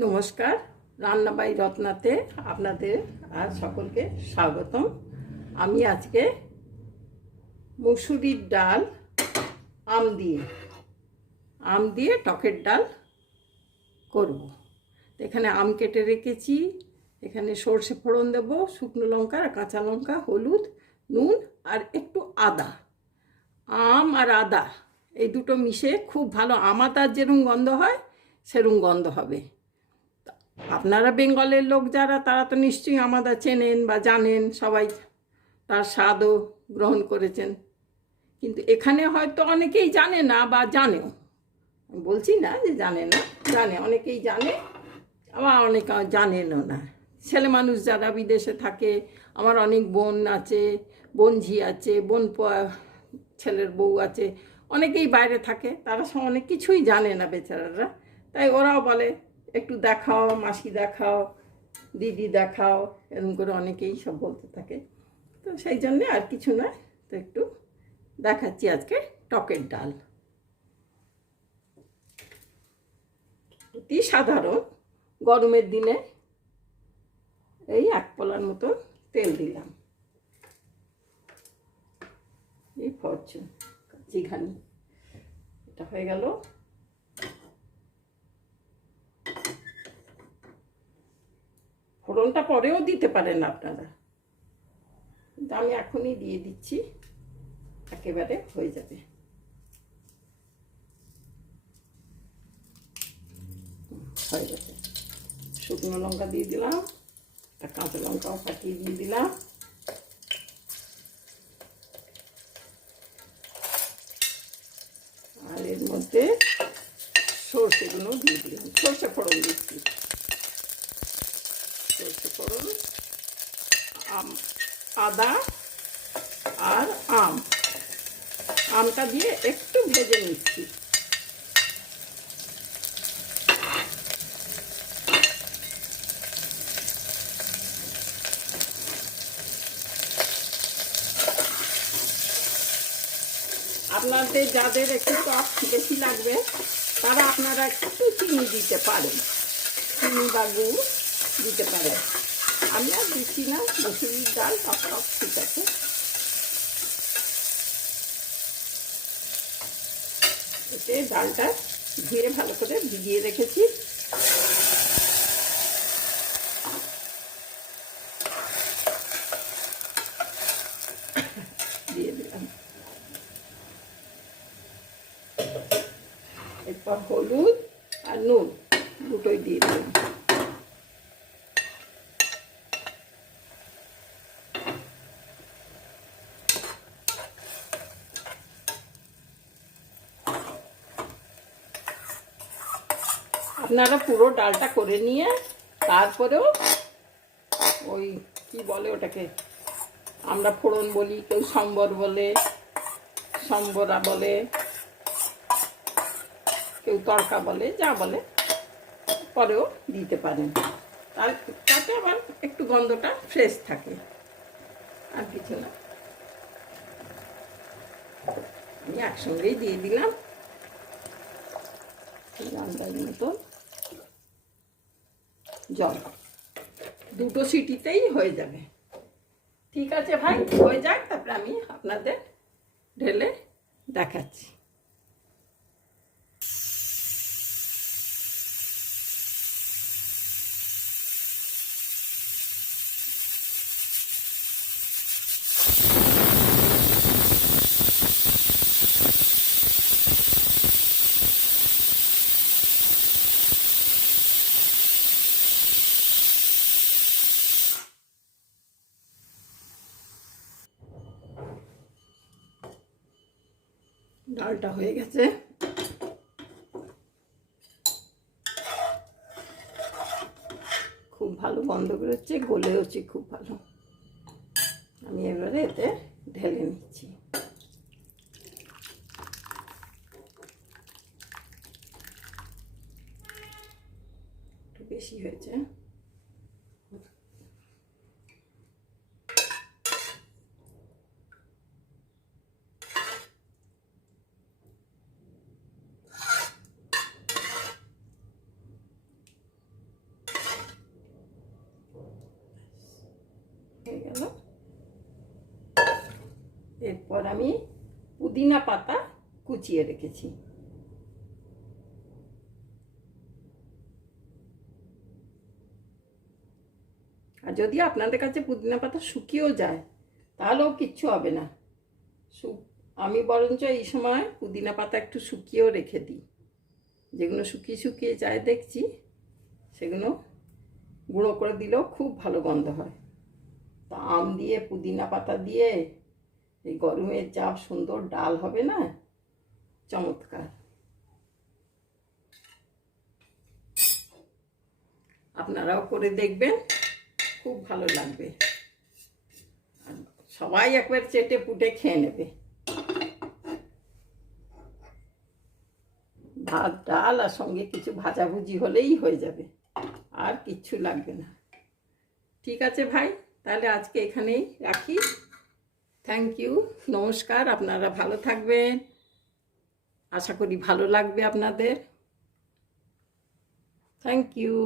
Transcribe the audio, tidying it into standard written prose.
নমস্কার, রান্না বাই রত্নাতে আপনাদের আর সকলকে স্বাগতম। আমি আজকে মুসুরির ডাল আম দিয়ে টকের ডাল করব। এখানে আম কেটে রেখেছি, এখানে সর্ষে ফোড়ন দেব, শুকনো লঙ্কা আর কাঁচা লঙ্কা, হলুদ, নুন আর একটু আদা। আম আর আদা এই দুটো মিশে খুব ভালো আম আদার যেরকম গন্ধ হয় সেরকম গন্ধ হবে। আপনারা বেঙ্গলের লোক যারা, তারা তো নিশ্চয়ই আমাদের চেনেন বা জানেন, সবাই তার স্বাদও গ্রহণ করেছেন। কিন্তু এখানে হয়তো অনেকেই জানে না বা জানেও, বলছি না যে জানে না, জানে, অনেকেই জানে, আবার অনেকে জানেনও না। ছেলে মানুষ যারা বিদেশে থাকে, আমার অনেক বোন আছে, বোনঝি আছে, ছেলের বউ আছে, অনেকেই বাইরে থাকে, তারা সব অনেক কিছুই জানে না বেচারারা। তাই ওরাও বলে একটু দেখাও মাসি, দেখাও দিদি, দেখাও, এরকম করে অনেকেই সব বলতে থাকে। তো সেই জন্যে আর কিছু না, তো একটু দেখাচ্ছি আজকে টকের ডাল। অতি সাধারণ, গরমের দিনে এই 1 পোলার মতো তেল দিলাম, এই ফরচুন কাচিঘানি, এটা হয়ে গেল। ফোড়নটা পরেও দিতে পারেন আপনারা, কিন্তু আমি এখনই দিয়ে দিচ্ছি, একেবারে হয়ে যাবে। হয়ে গেছে। শুকনো লঙ্কা দিয়ে দিলাম, একটা কাঁচা লঙ্কাও ফাটিয়ে দিয়ে দিলাম, আর এর মধ্যে সর্ষেগুলো দিয়ে দিলাম, সর্ষে ফোড়ন দিচ্ছি, সর্ষে ফোড়ন, আদা আর আমটা দিয়ে একটু ভেজে নিচ্ছি। আপনাদের যাদের একটু টক বেশি লাগবে তারা আপনারা একটু চিনি দিতে পারেন, চিনি বা গুড় দিতে পারেন। আমি আর দিচ্ছি না, মুসুরির ডাল টক টক ঠিক আছে। এতে ডালটা ধুয়ে ভালো করে ভিজিয়ে রেখেছি, দিয়ে দিলাম। এরপর হলুদ আর নুন দুটোই দিয়ে দিলাম। আপনারা পুরো ডালটা করে নিয়ে তারপরেও ওই কি বলে ওটাকে, আমরা ফোড়ন বলি, কেউ সম্বর বলে, সম্বরা বলে, কেউ তড়কা বলে, যা বলে, পরেও দিতে পারেন। তাতে আবার একটু গন্ধটা ফ্রেশ থাকে, আর কিছু না। আমি একসঙ্গেই দিয়ে দিলাম আন্দাজ মতো জল, দুটো সিটিতেই হয়ে যাবে। ঠিক আছে ভাই, হয়ে যাক, তারপরে আমি আপনাদের ঢেলে দেখাচ্ছি। ডালটা হয়ে গেছে, খুব ভালো গন্ধ বেরোচ্ছে, গলেওছে খুব ভালো। আমি এবারে এতে ঢেলে নিচ্ছি। একটু বেশি হয়েছে। এরপর আমি পুদিনা পাতা কুচিয়ে রেখেছি। আর যদি আপনাদের কাছে পুদিনা পাতা শুকিয়েও যায় তাহলেও কিচ্ছু হবে না। আমি বরঞ্চ এই সময় পুদিনা পাতা একটু শুকিয়েও রেখে দিই। যেগুলো শুকিয়ে শুকিয়ে যায় দেখছি সেগুলো গুঁড়ো করে দিলেও খুব ভালো গন্ধ হয়। তা আম দিয়ে পুদিনা পাতা দিয়ে এই গরমের যা সুন্দর ডাল হবে না, চমৎকার। আপনারাও করে দেখবেন, খুব ভালো লাগবে। সবাই একবার চেটে পুটে খেয়ে নেবে। ভাত ডাল আর সঙ্গে কিছু ভাজাভুজি হলেই হয়ে যাবে, আর কিচ্ছু লাগবে না। ঠিক আছে ভাই, তাহলে আজকে এখানেই রাখি। থ্যাংক ইউ, নমস্কার। আপনারা ভালো থাকবেন, আশা করি ভালো লাগবে আপনাদের। Thank you.